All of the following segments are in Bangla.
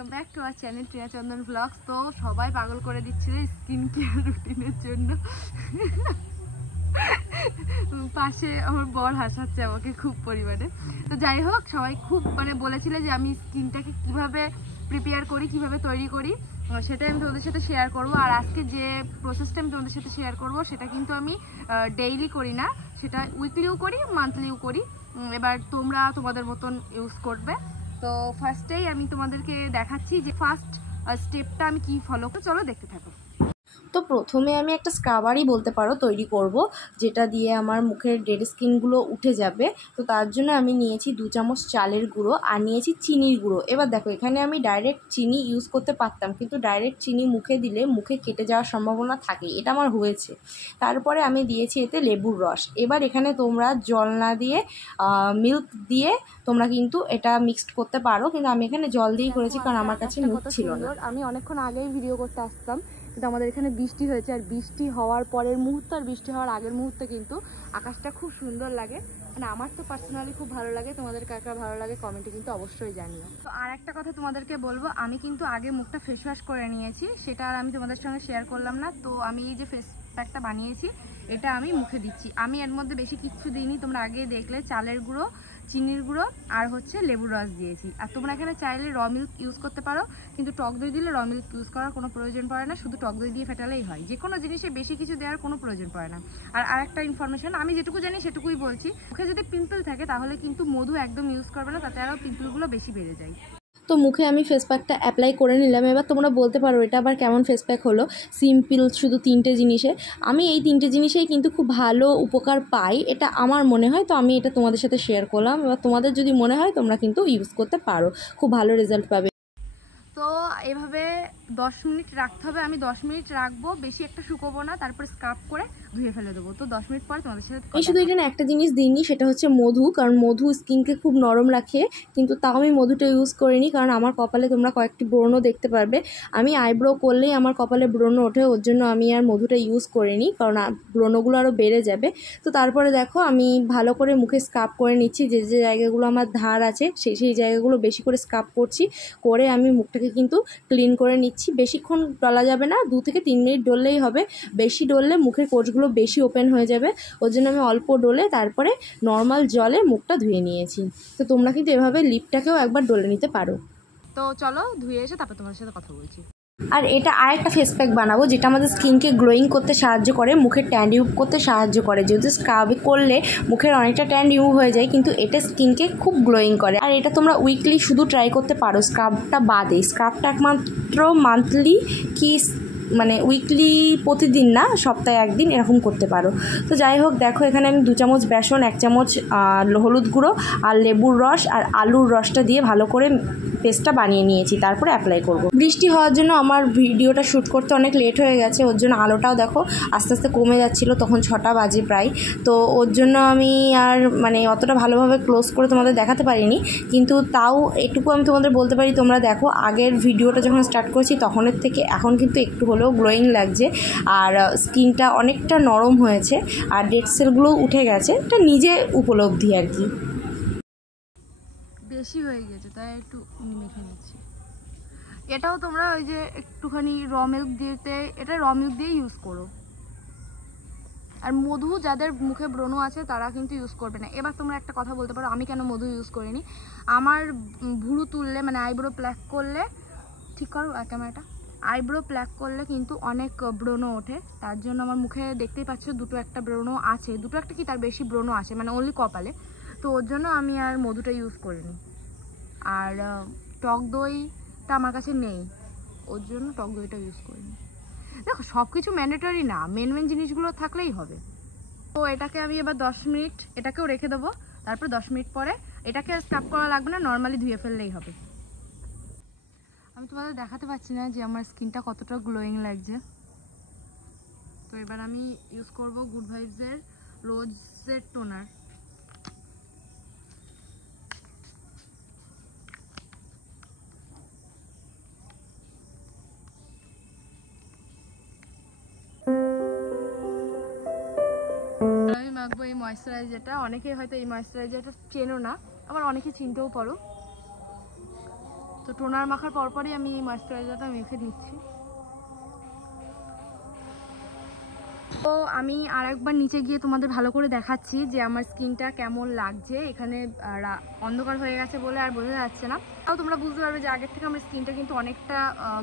Welcome back to our channel Priya Chandan vlogs. তো সবাই পাগল করে দিচ্ছিল স্কিন কেয়ার রুটিনের জন্য। পাশে আমার বর হাসাচ্ছে আমাকে খুব পরিমাণে। তো যাই হোক, সবাই খুব বলেছিল যে আমি স্কিনটাকে কিভাবে প্রিপেয়ার করি, কিভাবে তৈরি করি, সেটাই আমি তোমাদের সাথে শেয়ার করব। আর আজকে যে প্রসেসটা আমি তোমাদের সাথে শেয়ার করব সেটা কিন্তু আমি ডেইলি করি না, সেটা উইকলিও করি, মান্থলিও করি। এবার তোমরা তোমাদের মতন ইউজ করবে। তো ফার্স্টেই আমি তোমাদেরকে দেখাচ্ছি যে ফার্স্ট স্টেপটা আমি কি ফলো করি। চলো দেখতে থাকো। তো প্রথমে আমি একটা স্ক্রাবারই বলতে পারো তৈরি করব, যেটা দিয়ে আমার মুখের ডেড স্কিনগুলো উঠে যাবে। তো তার জন্য আমি নিয়েছি 2 চামচ চালের গুঁড়ো আর নিয়েছি চিনির গুঁড়ো। এবার দেখো, এখানে আমি ডাইরেক্ট চিনি ইউজ করতে পারতাম, কিন্তু ডাইরেক্ট চিনি মুখে দিলে মুখে কেটে যাওয়ার সম্ভাবনা থাকে, এটা আমার হয়েছে। তারপরে আমি দিয়েছি এতে লেবুর রস। এবার এখানে তোমরা জল না দিয়ে মিল্ক দিয়ে তোমরা কিন্তু এটা মিক্সড করতে পারো, কিন্তু আমি এখানে জল দিয়েই করেছি কারণ আমার কাছে মিল্ক ছিল না। আমি অনেকক্ষণ আগেই ভিডিও করতে আসতাম, কিন্তু আমাদের এখানে বৃষ্টি হয়েছে। আর বৃষ্টি হওয়ার পরের মুহূর্ত আর বৃষ্টি হওয়ার আগের মুহূর্তে কিন্তু আকাশটা খুব সুন্দর লাগে। আমার তো পার্সোনালি খুব ভালো লাগে। তোমাদের কার কার ভালো লাগে কমেন্টে কিন্তু অবশ্যই জানিও। তো আর একটা কথা তোমাদেরকে বলবো, আমি কিন্তু আগে মুখটা ফেস ওয়াশ করে নিয়েছি, সেটা আর আমি তোমাদের সঙ্গে শেয়ার করলাম না। তো আমি এই যে ফেস প্যাকটা বানিয়েছি, এটা আমি মুখে দিচ্ছি। আমি এর মধ্যে বেশি কিছু দিইনি, তোমরা আগেই দেখলে চালের গুঁড়ো, চিনির গুঁড়ো আর লেবুর রস দিয়েছি। আর তোমরা এখানে চাইলে র মিল্ক ইউজ করতে পারো, কিন্তু টক দই দিলে র মিল্ক ইউজ করার কোনো প্রয়োজন পড়ে না, শুধু টক দই দিয়ে ফেটালেই হয়। যে কোনো জিনিসে বেশি কিছু দেওয়ার কোনো প্রয়োজন পড়ে না। আর আরেকটা ইনফরমেশন, আমি যেটুকু জানি সেটুকুই বলছি, মুখে যদি পিম্পল থাকে তাহলে কিন্তু মধু একদম ইউজ করবে না, তাতে আরও পিম্পলগুলো বেশি বেড়ে যায়। তো মুখে আমি ফেস প্যাকটা অ্যাপ্লাই করে নিলাম। এবার তোমরা বলতে পারো এটা আবার কেমন ফেস প্যাক হলো, সিম্পল শুধু 3টে জিনিসে। আমি এই 3টে জিনিসেই কিন্তু খুব ভালো উপকার পাই, এটা আমার মনে হয়। তো আমি এটা তোমাদের সাথে শেয়ার করলাম। এবার তোমাদের যদি মনে হয় তোমরা কিন্তু ইউজ করতে পারো, খুব ভালো রেজাল্ট পাবে। তো এভাবে 10 মিনিট রাখতে হবে। আমি 10 মিনিট রাখবো, বেশি একটা শুকোবো না, তারপর স্ক্রাব করে ধুয়ে ফেলে দেবো। তো 10 মিনিট পরে তোমাদের সাথে আমি শুধু এখানে একটা জিনিস দিইনি, সেটা হচ্ছে মধু, কারণ মধু স্কিনকে খুব নরম রাখে। কিন্তু তাও আমি মধুটা ইউজ করিনি, কারণ আমার কপালে তোমরা কয়েকটি ব্রণ দেখতে পারবে। আমি আইব্রো করলেই আমার কপালে ব্রণ ওঠে, ওর জন্য আমি আর মধুটা ইউজ করিনি, কারণ ব্রণগুলো আরও বেড়ে যাবে। তো তারপরে দেখো, আমি ভালো করে মুখে স্ক্রাব করে নিচ্ছি। যে যে জায়গাগুলো আমার ধার আছে সেই জায়গাগুলো বেশি করে স্ক্রাব করছি, করে আমি মুখটাকে কিন্তু ক্লিন করে নিচ্ছি। বেশিক্ষণ ডলা যাবে না, 2 থেকে 3 মিনিট ডললেই হবে। বেশি ডললে মুখের কোষগুলো বেশি ওপেন হয়ে যাবে, ওর জন্য আমি অল্প ডলে তারপরে নর্মাল জলে মুখটা ধুয়ে নিয়েছি। তো তোমরা কিন্তু এভাবে লিপটাকেও একবার ডলে নিতে পারো। তো চলো ধুয়ে এসে তারপর তোমার সাথে কথা বলছি। আর এটা আরেকটা ফেস প্যাক বানাবো, যেটা আমাদের স্কিনকে গ্লোয়িং করতে সাহায্য করে, মুখের ট্যান রিমুভ করতে সাহায্য করে। যেহেতু স্ক্রাব করলে মুখের অনেকটা ট্যান রিমুভ হয়ে যায়, কিন্তু এটা স্কিনকে খুব গ্লোয়িং করে। আর এটা তোমরা উইকলি শুধু ট্রাই করতে পারো, স্ক্রাবটা বাদে। স্ক্রাবটা একমাত্র মান্থলি কি উইকলি, প্রতিদিন না, সপ্তাহে একদিন এরকম করতে পারো। তো যাই হোক, দেখো এখানে আমি 2 চামচ বেসন, 1 চামচ হলুদ গুঁড়ো আর লেবুর রস আর আলুর রসটা দিয়ে ভালো করে পেস্টটা বানিয়ে নিয়েছি, তারপরে অ্যাপ্লাই করব। বৃষ্টি হওয়ার জন্য আমার ভিডিওটা শ্যুট করতে অনেক লেট হয়ে গেছে, ওর জন্য আলোটাও দেখো আস্তে আস্তে কমে যাচ্ছিলো, তখন 6টা বাজে প্রায়। তো ওর জন্য আমি আর অতটা ভালোভাবে ক্লোজ করে তোমাদের দেখাতে পারিনি, কিন্তু তাও এটুকু আমি তোমাদের বলতে পারি, তোমরা দেখো আগের ভিডিওটা যখন স্টার্ট করেছি তখনের থেকে এখন কিন্তু একটু হলেও গ্লোয়িং লাগছে, আর স্কিনটা অনেকটা নরম হয়েছে, আর ডেড সেলগুলোও উঠে গেছে। এটা নিজে উপলব্ধি আর কি। বেশি হয়ে গেছে তাই একটু মেখে নিচ্ছি। এটাও তোমরা ওই যে একটুখানি র মিল্ক দিতে, এটা র মিল্ক দিয়ে ইউজ করো। আর মধু যাদের মুখে ব্রণ আছে তারা কিন্তু ইউজ করবে না। এবার তোমরা একটা কথা বলতে পারো আমি কেন মধু ইউজ করিনি। আমার ভুরু তুললে আইব্রো প্ল্যাক করলে, ঠিক করো ক্যামেরাটা, আইব্রো প্ল্যাক করলে কিন্তু অনেক ব্রণ ওঠে। তার জন্য আমার মুখে দেখতেই পাচ্ছ 2টো একটা ব্রণ আছে, 2টো একটা কি তার বেশি ব্রণ আছে, অনলি কপালে। তো ওর জন্য আমি আর মধুটা ইউজ করিনি। আর টক দইটা আমার কাছে নেই, ওর জন্য টক দইটা ইউজ করিনি। দেখো সব কিছু ম্যান্ডেটরি না, মেন জিনিসগুলো থাকলেই হবে। তো এটাকে আমি এবার 10 মিনিট এটাকেও রেখে দেবো, তারপর 10 মিনিট পরে এটাকে স্ক্রাব করা লাগবে না, নর্মালি ধুয়ে ফেললেই হবে। আমি তোমাদের দেখাতে পাচ্ছি না যে আমার স্কিনটা কতটা গ্লোয়িং লাগছে। তো এবার আমি ইউজ করব গুড ভাইবসের রোজের টোনার। আমি মাখবো এই ময়েশ্চারাইজারটা। অনেকেই হয়তো এই ময়েশ্চারাইজারটা চেনো না, আবার অনেকে চিনতেও পারো। তো তো টোনার মাখার পরপরই আমি এই ময়েশ্চারাইজারটা মেখে নিচ্ছি। তো আমি আর একবার নিচে গিয়ে তোমাদের ভালো করে দেখাচ্ছি যে আমার স্কিনটা কেমন লাগছে। এখানে অন্ধকার হয়ে গেছে বলে আর বোঝা যাচ্ছে না, তাও তোমরা বুঝতে পারবে যে আগের থেকে আমার স্কিনটা কিন্তু অনেকটা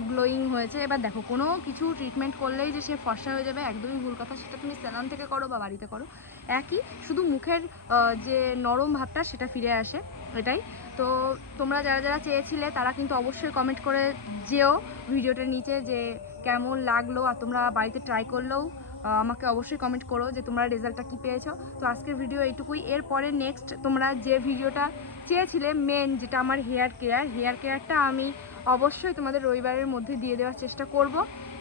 গ্লোয়িং হয়েছে। এবার দেখো, কোনো কিছু ট্রিটমেন্ট করলেই যে সে ফর্সা হয়ে যাবে একদমই ভুল কথা। সেটা তুমি স্যালন থেকে করো বা বাড়িতে করো একই, শুধু মুখের যে নরম ভাবটা সেটা ফিরে আসে, এটাই। তো তোমরা যারা যারা চেয়েছিলে তারা কিন্তু অবশ্যই কমেন্ট করে যেও ভিডিওটার নিচে যে কেমন লাগলো, আর তোমরা বাড়িতে ট্রাই করলেও আমাকে অবশ্যই কমেন্ট করো যে তোমরা রেজাল্টটা কী পেয়েছো। তো আজকের ভিডিও এইটুকুই। এরপরে নেক্সট তোমরা যে ভিডিওটা চেয়েছিলে মেন, যেটা আমার হেয়ার কেয়ারটা আমি অবশ্যই তোমাদের রবিবারের মধ্যে দিয়ে দেওয়ার চেষ্টা করব।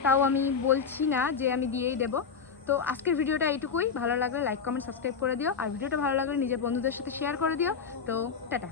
তাও আমি বলছি না যে আমি দিয়েই দেবো। তো আজকের ভিডিওটা এইটুকুই। ভালো লাগলে লাইক কমেন্ট সাবস্ক্রাইব করে দিও, আর ভিডিওটা ভালো লাগলে নিজের বন্ধুদের সাথে শেয়ার করে দিও। তো টাটা।